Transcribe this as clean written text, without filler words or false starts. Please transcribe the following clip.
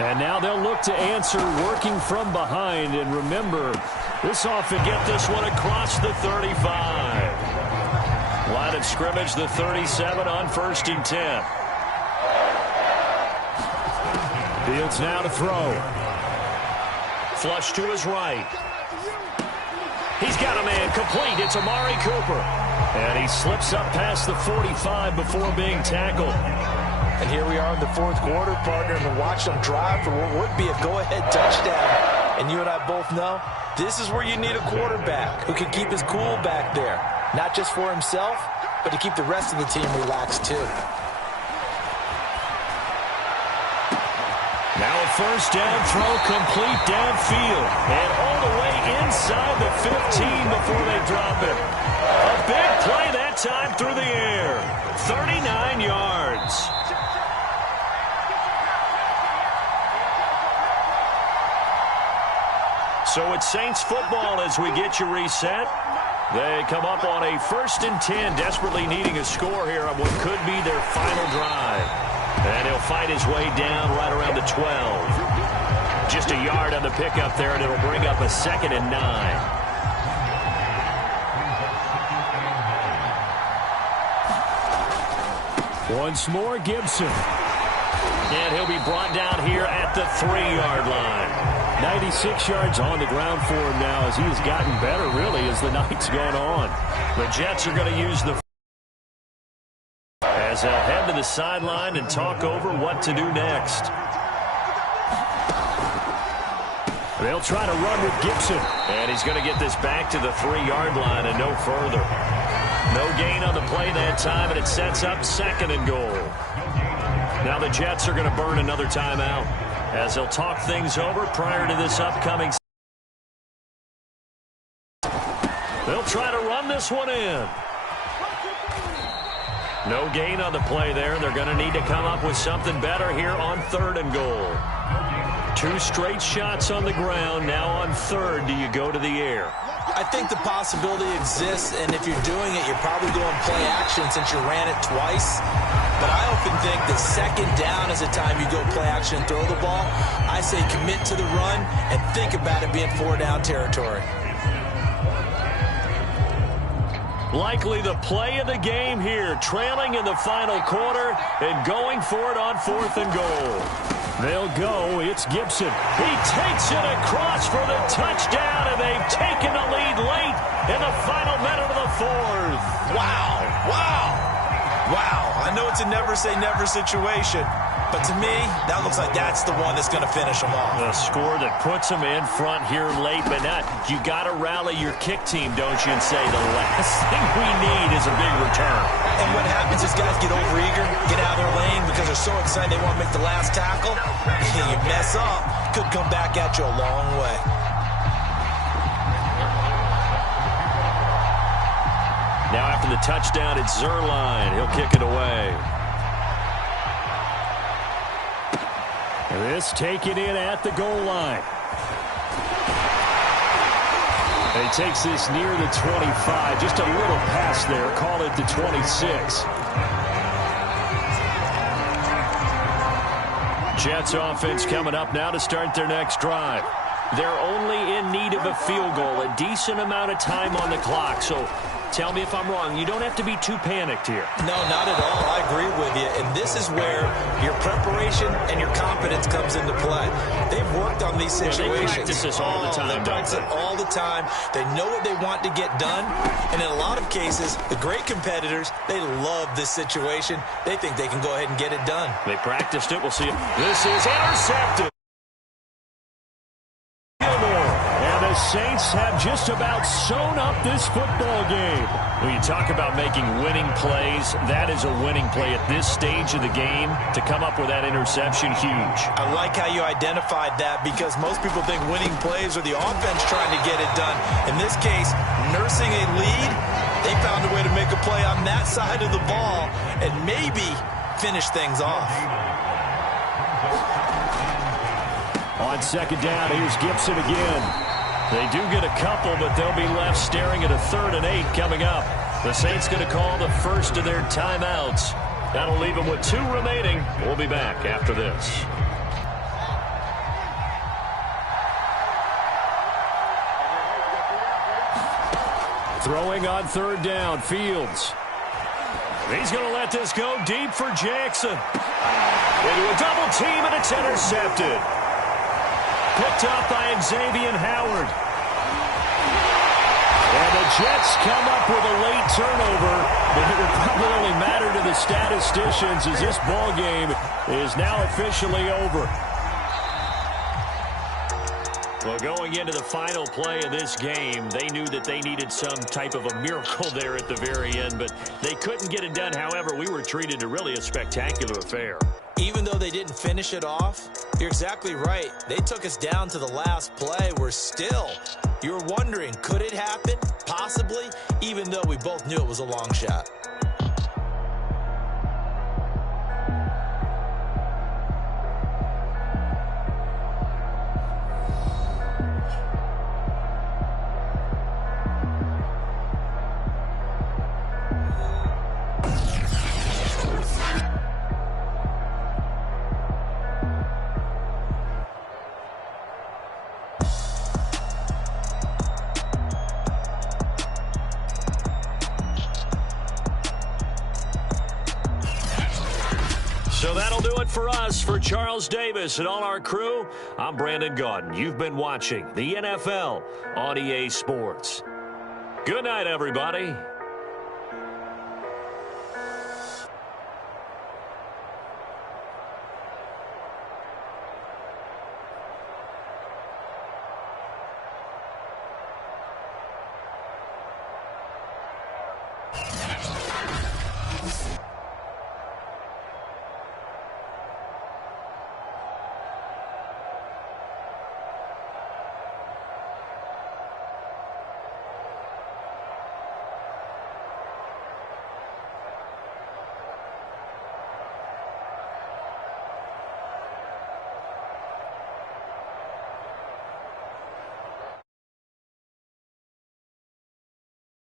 And now they'll look to answer working from behind. And remember, this offense get this one across the 35. Line of scrimmage, the 37 on 1st and 10. Fields now to throw. Flush to his right. He's got a man complete. It's Amari Cooper. And he slips up past the 45 before being tackled. And here we are in the 4th quarter, partner, and watch them drive for what would be a go-ahead touchdown. And you and I both know this is where you need a quarterback who can keep his cool back there. Not just for himself, but to keep the rest of the team relaxed too. Now a 1st down throw complete downfield. And all the way inside the 15 before they drop it. A big play that time through the air. 39 yards. So it's Saints football as we get you reset. They come up on a 1st and 10, desperately needing a score here on what could be their final drive. And he'll fight his way down right around the 12. Just a yard on the pickup there, and it'll bring up a 2nd and 9. Once more, Gibson. And he'll be brought down here at the 3-yard line. 96 yards on the ground for him now as he has gotten better, really, as the night's gone on. The Jets are going to use the as they'll head to the sideline and talk over what to do next. They'll try to run with Gibson. And he's going to get this back to the 3-yard line and no further. No gain on the play that time, and it sets up 2nd and goal. Now the Jets are going to burn another timeout as they'll talk things over prior to this upcoming. They'll try to run this one in. No gain on the play there. They're going to need to come up with something better here on 3rd and goal. 2 straight shots on the ground. Now on 3rd, do you go to the air? I think the possibility exists, and if you're doing it, you're probably going play action since you ran it twice. But I often think that 2nd down is the time you go play action and throw the ball. I say commit to the run and think about it being 4-down territory. Likely the play of the game here, trailing in the final quarter and going for it on 4th and goal. They'll go. It's Gibson. He takes it across for the touchdown, and they've taken the lead late in the final minute of the 4th. Wow. Wow. Wow. I know it's a never-say-never situation, but to me, that looks like that's the one that's going to finish them off. The score that puts them in front here late, but not. You got to rally your kick team, don't you, and say the last thing we need is a big return. And what happens is guys get overeager, get out of their lane because they're so excited they want to make the last tackle. You mess up, could come back at you a long way. Now after the touchdown, it's Zuerlein. He'll kick it away. This taken in at the goal line. And he takes this near the 25. Just a little pass there. Call it the 26. Jets offense coming up now to start their next drive. They're only in need of a field goal, a decent amount of time on the clock. So tell me if I'm wrong. You don't have to be too panicked here. No, not at all. I agree with you. And this is where your preparation and your confidence comes into play. They've worked on these situations. They practice this all the time. They practice it all the time. They know what they want to get done. And in a lot of cases, the great competitors, they love this situation. They think they can go ahead and get it done. They practiced it. We'll see. This is intercepted. The Saints have just about sewn up this football game. When you talk about making winning plays, that is a winning play at this stage of the game. To come up with that interception, huge. I like how you identified that because most people think winning plays are the offense trying to get it done. In this case, nursing a lead, they found a way to make a play on that side of the ball and maybe finish things off. On 2nd down, here's Gibson again. They do get a couple, but they'll be left staring at a 3rd and 8 coming up. The Saints going to call the first of their timeouts. That'll leave them with 2 remaining. We'll be back after this. Throwing on third down, Fields. He's going to let this go deep for Jackson. Into a double team, and it's intercepted. Picked up by Xavier Howard. And the Jets come up with a late turnover, but it will probably only matter to the statisticians as this ball game is now officially over. Well, going into the final play of this game, they knew that they needed some type of a miracle there at the very end, but they couldn't get it done. However, we were treated to really a spectacular affair. Even though they didn't finish it off, you're exactly right. They took us down to the last play. We're still, you're wondering, could it happen? Possibly, even though we both knew it was a long shot. So that'll do it for us. For Charles Davis and all our crew, I'm Brandon Gaudin. You've been watching the NFL on EA Sports. Good night, everybody.